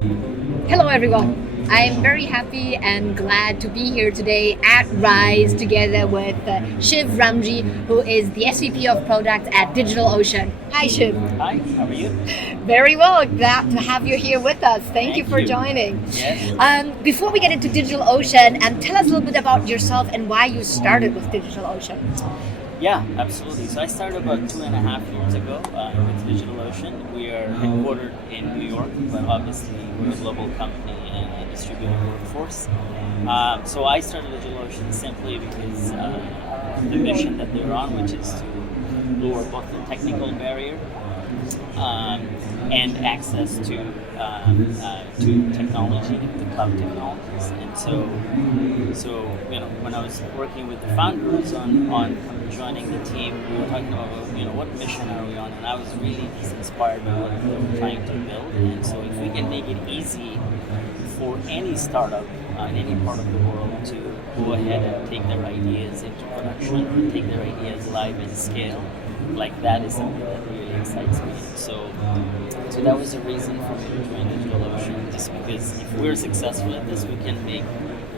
Hello, everyone. I'm very happy and glad to be here today at Rise together with Shiv Ramji, who is the SVP of Product at DigitalOcean. Hi, Shiv. Hi, how are you? Very well. Glad to have you here with us. Thank you Thank for you. joining. Yes. Before we get into DigitalOcean, tell us a little bit about yourself and why you started with DigitalOcean. Yeah, absolutely. So I started about 2.5 years ago with DigitalOcean. We are headquartered in New York, but obviously we're a global company and a distributed workforce. So I started DigitalOcean simply because the mission that they're on, which is to lower both the technical barrier um, and access to technology, the cloud technologies. And so when I was working with the founders on joining the team, we were talking about what mission are we on, and I was really just inspired by what they were trying to build. And so if we can make it easy for any startup in any part of the world to go ahead and take their ideas into production or take their ideas live and scale, like that is something that really excites me. So that was the reason for me to join DigitalOcean, just because if we're successful at this, we can make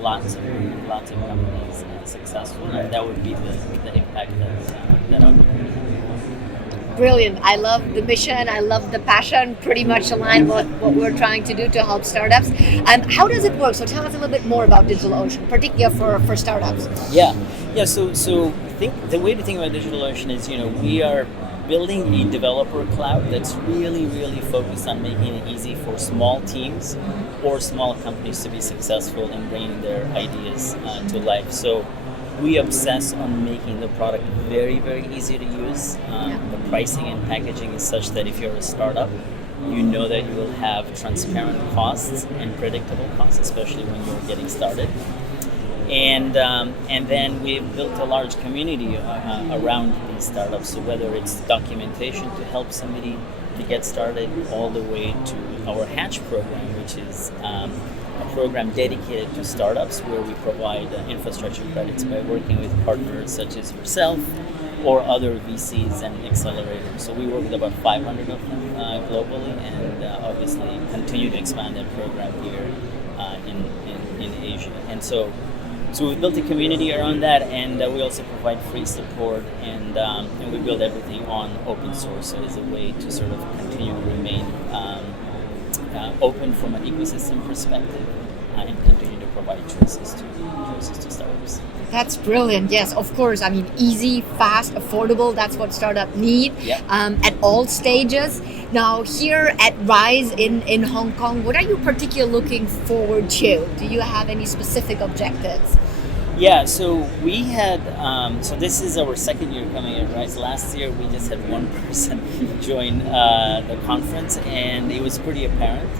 lots of companies successful, and that would be the impact that I would have. Brilliant. I love the mission. I love the passion. Pretty much aligned with what we're trying to do to help startups. How does it work? So tell us a little bit more about DigitalOcean, particularly for startups. Yeah. So I think the way to think about DigitalOcean is, we are building a developer cloud that's really focused on making it easy for small teams or small companies to be successful in bringing their ideas to life. So we obsess on making the product very easy to use. The pricing and packaging is such that if you're a startup, you know that you will have transparent costs and predictable costs, especially when you're getting started. And then we've built a large community around these startups. So whether it's documentation to help somebody to get started, all the way to our Hatch program, which is a program dedicated to startups where we provide infrastructure credits by working with partners such as yourself or other VCs and accelerators. So we work with about 500 of them globally, and obviously continue to expand that program here in Asia. And so we built a community around that, and we also provide free support, and we build everything on open source, so as a way to sort of continue to remain open from an ecosystem perspective, and continue to provide choices to startups. That's brilliant. Yes, of course. I mean, easy, fast, affordable. That's what startups need. Yep. At all stages. Now, here at Rise in Hong Kong, what are you particularly looking forward to? Do you have any specific objectives? Yeah, so we had, so this is our second year coming at Rise. Last year we just had one person join the conference, and it was pretty apparent.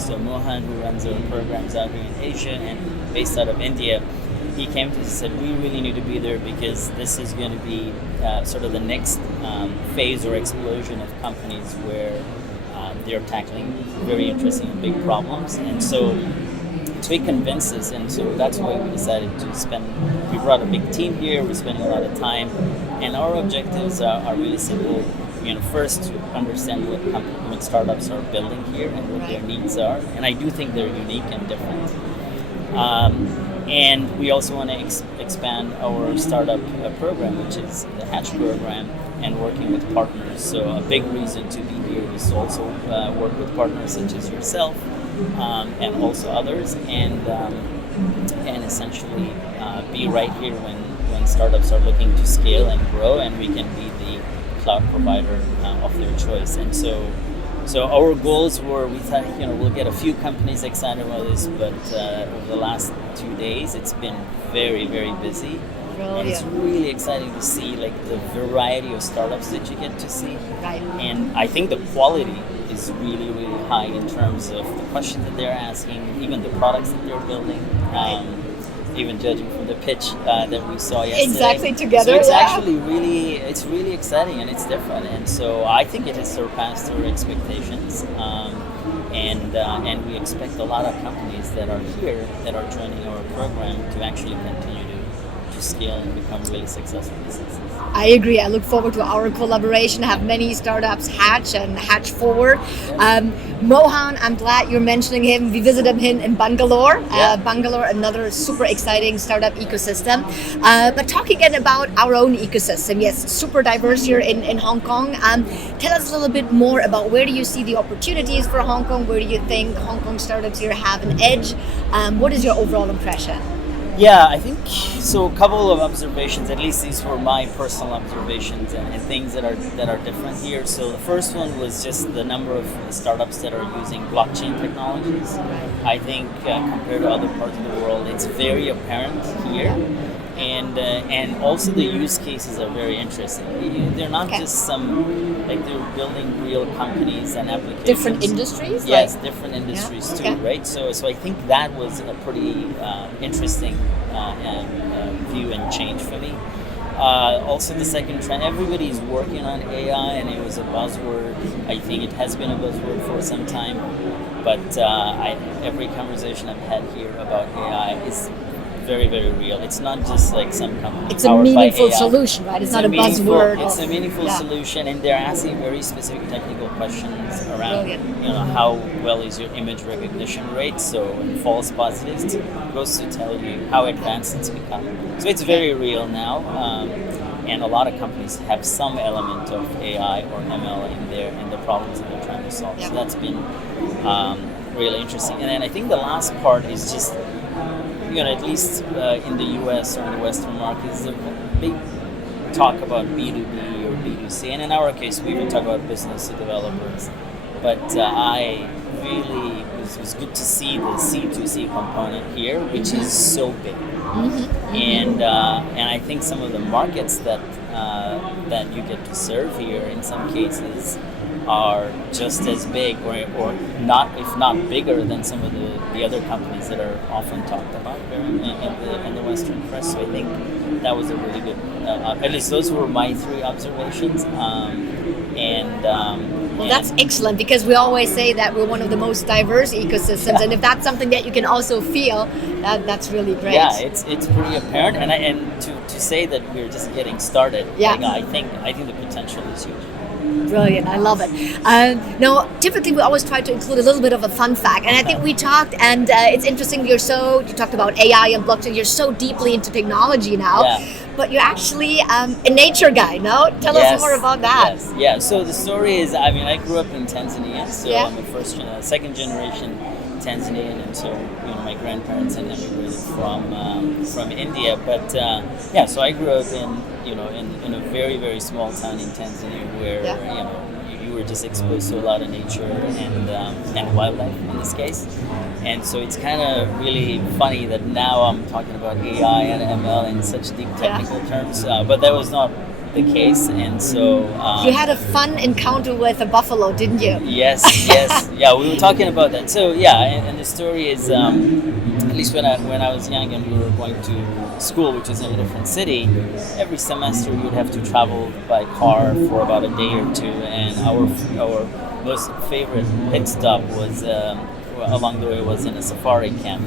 So Mohan, who runs our programs out here in Asia and based out of India, he came to us and said, we really need to be there because this is going to be sort of the next phase or explosion of companies where they're tackling very interesting and big problems. And so he convinced us, and so that's why we decided to we brought a big team here, we're spending a lot of time, and our objectives are really simple. First to understand what startups are building here and what their needs are, and I do think they're unique and different. And we also want to expand our startup program, which is the Hatch program, and working with partners. So a big reason to be here is also work with partners such as yourself, and also others, and essentially be right here when startups are looking to scale and grow, and we can be the cloud provider of their choice. And so our goals were, we thought, we'll get a few companies excited about this, but over the last 2 days, it's been very busy. Brilliant. And it's really exciting to see like the variety of startups that you get to see. Right. And I think the quality is really high in terms of the questions that they're asking, even the products that they're building. Even judging from the pitch that we saw yesterday. Exactly, together. So it's yeah. actually really exciting, and it's different. And so I think it has surpassed our expectations. And we expect a lot of companies that are here that are joining our program to actually continue to to scale and become really successful businesses. I agree. I look forward to our collaboration, have many startups hatch and hatch forward. Mohan, I'm glad you're mentioning him. We visited him in Bangalore. Bangalore, another super exciting startup ecosystem. But talking again about our own ecosystem, yes, super diverse here in Hong Kong. Tell us a little bit more about where do you see the opportunities for Hong Kong? Where do you think Hong Kong startups here have an edge? What is your overall impression? Yeah, I think so. A couple of observations, at least these were my personal observations and things that are different here. So the first one was just the number of startups that are using blockchain technologies. I think compared to other parts of the world, it's very apparent here. And also the use cases are very interesting. They're not just they're building real companies and applications. Different industries? Yes, different industries too, right? So I think that was a pretty interesting view and change for me. Also the second trend, everybody's working on AI and it was a buzzword. I think it has been a buzzword for some time, but every conversation I've had here about AI is very, very real. It's not just like some company. It's a meaningful solution, right? It's not a buzzword. It's a meaningful solution, and they're asking very specific technical questions around, how well is your image recognition rate? So false positives goes to tell you how advanced it's become. So it's very real now, and a lot of companies have some element of AI or ML in the problems that they're trying to solve. So that's been really interesting. And then I think the last part is just, at least in the US or in the Western markets, there's a big talk about B2B or B2C. And in our case, we even talk about business to developers. But I really, it was good to see the C2C component here, which is so big. And I think some of the markets that you get to serve here, in some cases, are just as big or not, if not bigger than some of the other companies that are often talked about in the Western press. So I think that was a really good, at least those were my three observations. Well, that's excellent, because we always say that we're one of the most diverse ecosystems, and if that's something that you can also feel, that's really great. Yeah, it's pretty apparent, and to say that we're just getting started, I think the potential is huge. Brilliant, I love it. Now, typically we always try to include a little bit of a fun fact, and I think we talked, and it's interesting, you talked about AI and blockchain, you're so deeply into technology now, but you're actually a nature guy, no? Tell us more about that. Yeah, so the story is, I grew up in Tanzania, so I'm a second generation Tanzanian, and so my grandparents had immigrated from India, but so I grew up in a very, very small town in Tanzania where you were just exposed to a lot of nature and wildlife in this case, and so it's kind of really funny that now I'm talking about AI and ML in such deep technical terms, but that was not the case, and so you had a fun encounter with a buffalo, didn't you? Yes, we were talking about that. So and the story is, at least when I was young and we were going to school, which is in a different city, every semester you would have to travel by car for about a day or two, and our most favorite pit stop was along the way was in a safari camp,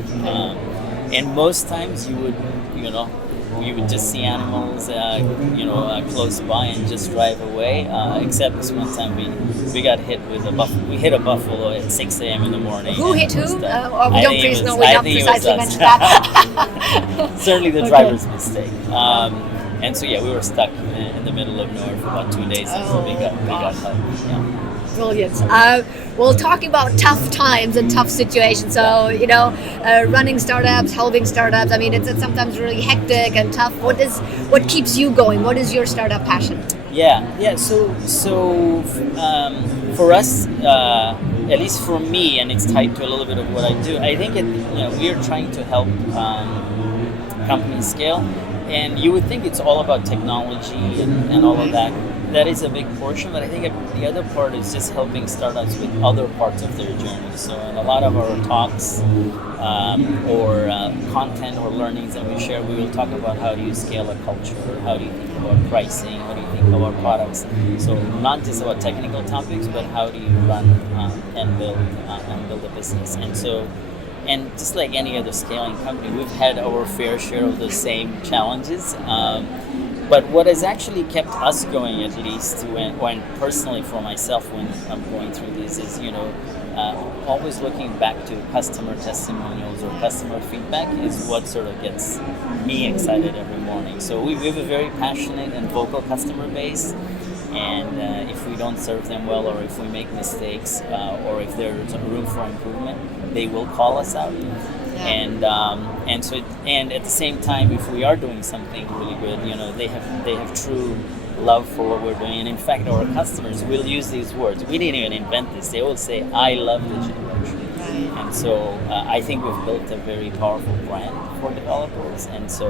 and most times you would just see animals, close by and just drive away. Except this one time we got hit with a buffalo. We hit a buffalo at 6 a.m. in the morning. Who hit who? Or we don't precisely mention that. Certainly the driver's mistake. And so we were stuck in the middle of nowhere for about 2 days until we got help. Yeah. Brilliant. Well, talking about tough times and tough situations, so running startups, helping startups, it's sometimes really hectic and tough. What keeps you going? What is your startup passion? So for us, at least for me, and it's tied to a little bit of what I do, I think we are trying to help companies scale, and you would think it's all about technology and all of that. That is a big portion, but I think the other part is just helping startups with other parts of their journey. So in a lot of our talks or content or learnings that we share, we will talk about how do you scale a culture, how do you think about pricing, how do you think about products. So not just about technical topics, but how do you run and build a business. And so and just like any other scaling company, we've had our fair share of the same challenges. But what has actually kept us going, at least when personally for myself, when I'm going through this, is always looking back to customer testimonials or customer feedback is what sort of gets me excited every morning. So we have a very passionate and vocal customer base, and if we don't serve them well, or if we make mistakes, or if there's room for improvement, they will call us out. And at the same time, if we are doing something really good, they have true love for what we're doing. And in fact, our customers will use these words. We didn't even invent this. They will say, "I love DigitalOcean." And so I think we've built a very powerful brand for developers. And so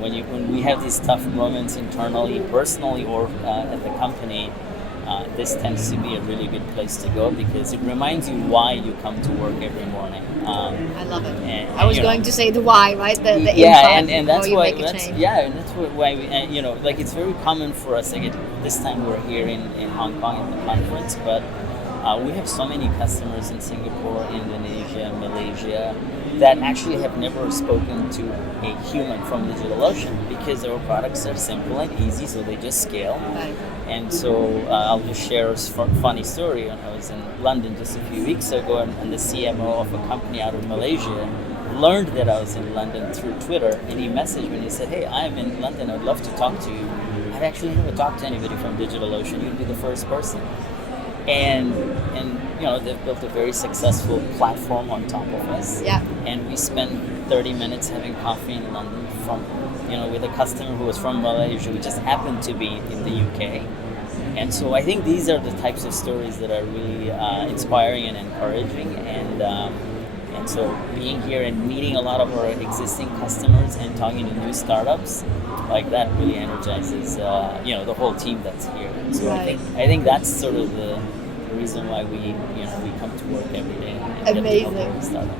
when we have these tough moments internally, personally, or at the company, this tends to be a really good place to go, because it reminds you why you come to work every morning. I love it. I was going to say the why, right? The and that's why why you make a change. and that's why we, like it's very common for us. Like this time we're here in Hong Kong at the conference, but we have so many customers in Singapore, Indonesia, Malaysia that actually have never spoken to a human from DigitalOcean, because our products are simple and easy, so they just scale. Right. And so I'll just share a funny story. I was in London just a few weeks ago, and the CMO of a company out of Malaysia learned that I was in London through Twitter, and he messaged me and he said, "Hey, I'm in London. I'd love to talk to you. I've actually never talked to anybody from DigitalOcean. You'd be the first person." And they've built a very successful platform on top of us. Yeah. And we spent 30 minutes having coffee in London with a customer who was from Malaysia, who just happened to be in the UK. And so I think these are the types of stories that are really inspiring and encouraging. And so being here and meeting a lot of our existing customers and talking to new startups, like that really energizes the whole team that's here. And so Right. I think that's sort of the reason why we come to work every day. And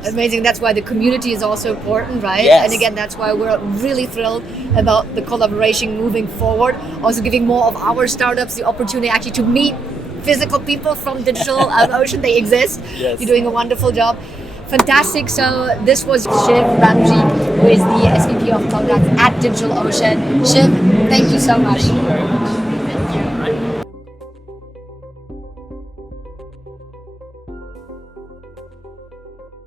Amazing. That's why the community is also important, right? Yes. And again, that's why we're really thrilled about the collaboration moving forward. Also giving more of our startups the opportunity actually to meet physical people from DigitalOcean. They exist. Yes. You're doing a wonderful job. Fantastic. So this was Shiv Ramji, who is the SVP of Product at DigitalOcean. Shiv, thank you so much. Thank you very much.